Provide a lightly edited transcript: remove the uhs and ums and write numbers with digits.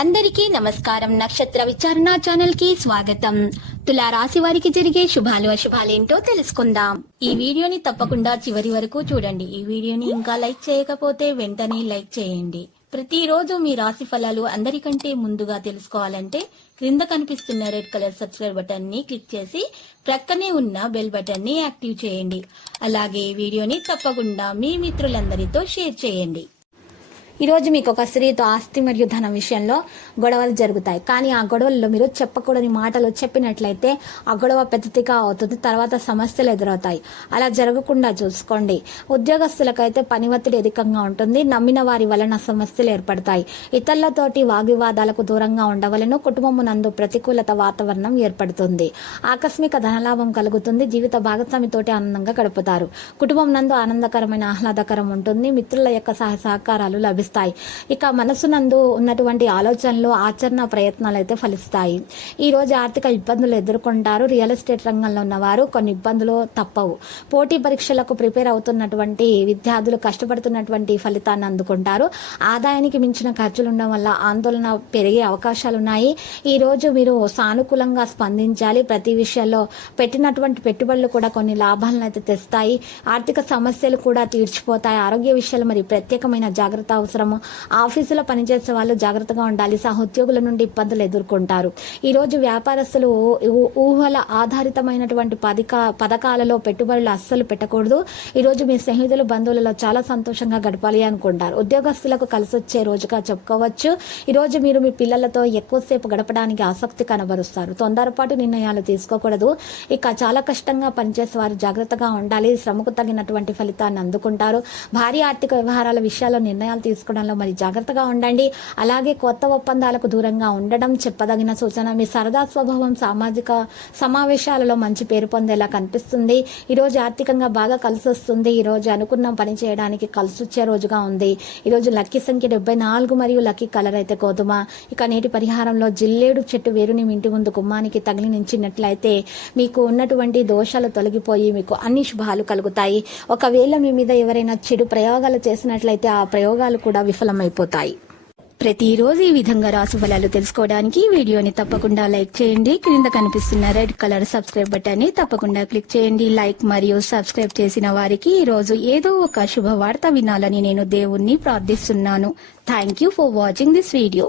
అందరికీ నమస్కారం. నక్షత్ర విచారణ ఛానల్ కి స్వాగతం. తులా రాశి వారికి జరిగే శుభాలు అశుభాలేంటో తెలుసుకుందాం. ఈ వీడియోని తప్పకుండా చివరి వరకు చూడండి. ఈ వీడియోని ఇంకా లైక్ చేయకపోతే వెంటనే లైక్ చేయండి. ప్రతిరోజు మీ రాశి ఫలాలు అందరికంటే ముందుగా తెలుసుకోవాలంటే క్రింద కనిపిస్తున్న రెడ్ కలర్ సబ్స్క్రైబ్ బటన్ ని క్లిక్ చేసి ప్రక్కనే ఉన్న బెల్ బటన్ ని యాక్టివ్ చేయండి. అలాగే ఈ వీడియోని తప్పకుండా మీ మిత్రులందరితో షేర్ చేయండి. ఈరోజు మీకు ఒక స్త్రీతో ఆస్తి మరియు ధనం విషయంలో గొడవలు జరుగుతాయి. కానీ ఆ గొడవల్లో మీరు చెప్పకూడని మాటలు చెప్పినట్లయితే ఆ గొడవ పెద్దదిగా అవుతుంది. తర్వాత సమస్యలు ఎదురవుతాయి. అలా జరగకుండా చూసుకోండి. ఉద్యోగస్తులకైతే పని ఒత్తిడి అధికంగా ఉంటుంది. నమ్మిన వారి వలన సమస్యలు ఏర్పడతాయి. ఇతరులతోటి వాగ్వివాదాలకు దూరంగా ఉండవలను. కుటుంబమునందు ప్రతికూలత వాతావరణం ఏర్పడుతుంది. ఆకస్మిక ధనలాభం కలుగుతుంది. జీవిత భాగస్వామితోటి ఆనందంగా గడుపుతారు. కుటుంబం నందు ఆనందకరమైన ఆహ్లాదకరం ఉంటుంది. మిత్రుల యొక్క సహకారాలు లభిస్తాయి. ఇక మనసునందు ఉన్నటువంటి ఆలోచనలు ఆచరణ ప్రయత్నాలు అయితే ఫలిస్తాయి. ఈ రోజు ఆర్థిక ఇబ్బందులు ఎదుర్కొంటారు. రియల్ ఎస్టేట్ రంగంలో ఉన్నవారు కొన్ని ఇబ్బందులు తప్పవు. పోటీ పరీక్షలకు ప్రిపేర్ అవుతున్నటువంటి విద్యార్థులు కష్టపడుతున్నటువంటి ఫలితాన్ని అందుకుంటారు. ఆదాయానికి మించిన ఖర్చులు ఉండడం వల్ల ఆందోళన పెరిగే అవకాశాలున్నాయి. ఈ రోజు మీరు సానుకూలంగా స్పందించాలి. ప్రతి విషయంలో పెట్టినటువంటి పెట్టుబడులు కూడా కొన్ని లాభాలను అయితే తెస్తాయి. ఆర్థిక సమస్యలు కూడా తీర్చిపోతాయి. ఆరోగ్య విషయాలు మరి ప్రత్యేకమైన జాగ్రత్త అవసరం. ఆఫీసులో పనిచేసే వాళ్ళు జాగ్రత్తగా ఉండాలి. సహోద్యోగుల నుండి ఇబ్బందులు ఎదుర్కొంటారు. ఈ రోజు వ్యాపారస్తులు ఊహల ఆధారితమైనటువంటి పథకాలలో పెట్టుబడులు అస్సలు పెట్టకూడదు. ఈ రోజు మీ స్నేహితులు బంధువులలో చాలా సంతోషంగా గడపాలి అనుకుంటారు. ఉద్యోగస్తులకు కలిసి వచ్చే రోజుగా చెప్పుకోవచ్చు. ఈ రోజు మీరు మీ పిల్లలతో ఎక్కువసేపు గడపడానికి ఆసక్తి కనబరుస్తారు. తొందరపాటు నిర్ణయాలు తీసుకోకూడదు. ఇక చాలా కష్టంగా పనిచేసే వారు జాగ్రత్తగా ఉండాలి. శ్రమకు తగినటువంటి ఫలితాన్ని అందుకుంటారు. భారీ ఆర్థిక వ్యవహారాల విషయాల్లో నిర్ణయాలు తీసుకోవడంలో మరి జాగ్రత్తగా ఉండండి. అలాగే కొత్త ఒప్పందాలకు దూరంగా ఉండడం చెప్పదగిన సూచన. మీ సరదా స్వభావం సామాజిక సమావేశాలలో మంచి పేరు పొందేలా కనిపిస్తుంది. ఈ రోజు ఆర్థికంగా బాగా కలిసి వస్తుంది. ఈ రోజు అనుకున్న పని చేయడానికి కలిసి వచ్చే రోజుగా ఉంది. ఈ రోజు లక్కీ సంఖ్య 74 మరియు లక్కీ కలర్ అయితే గోధుమ. ఇక నేటి పరిహారంలో జిల్లేడు చెట్టు వేరుని ఇంటి ముందు గుమ్మానికి తగిలించినట్లయితే మీకు ఉన్నటువంటి దోషాలు తొలగిపోయి మీకు అన్ని శుభాలు కలుగుతాయి. ఒకవేళ మీ మీద ఎవరైనా చెడు ప్రయోగాలు చేసినట్లయితే ఆ ప్రయోగాలు కూడా విఫలమైపోతాయి. ప్రతిరోజు ఈ విధంగా రాశి ఫలాలు తెలుసుకోవడానికి వీడియోని తప్పకుండా లైక్ చేయండి. క్రింద కనిపిస్తున్న రెడ్ కలర్ సబ్స్క్రైబ్ బటన్ ని తప్పకుండా క్లిక్ చేయండి. లైక్ మరియు సబ్స్క్రైబ్ చేసిన వారికి ఈ రోజు ఏదో ఒక శుభవార్త వినాలని నేను దేవుణ్ణి ప్రార్థిస్తున్నాను. Thank you for watching this video.